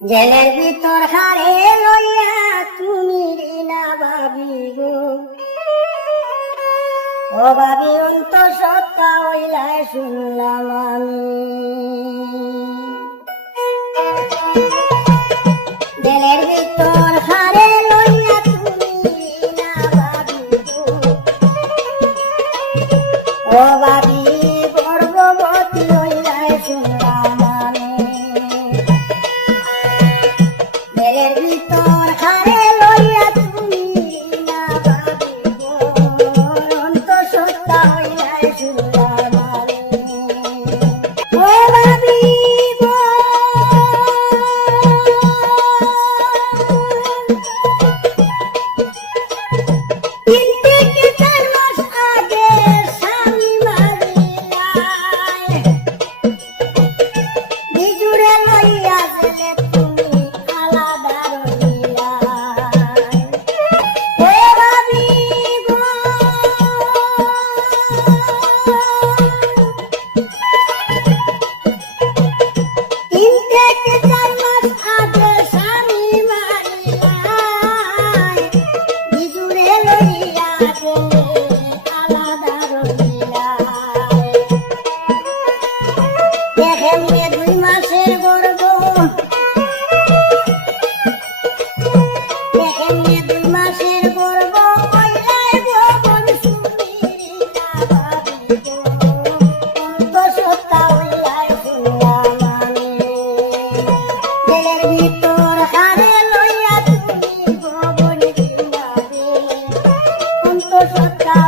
জেলের ভিতর হারে লইয়া তুমি না ভাবি গো। ও ভাবি অন্ত সত্তা শুনলাম আমি। কেমনে দুই মাসের গর্ব। কেমনে দুই মাসের গর্ব কইলাই গো মন সুমিরি না ভাবি গো অন্ত সত্তা হইলাই শুনিয়া মানে দেলের ভিতর হারে লইয়া তুমি গো বলি দিলা দিলে অন্ত সত্তা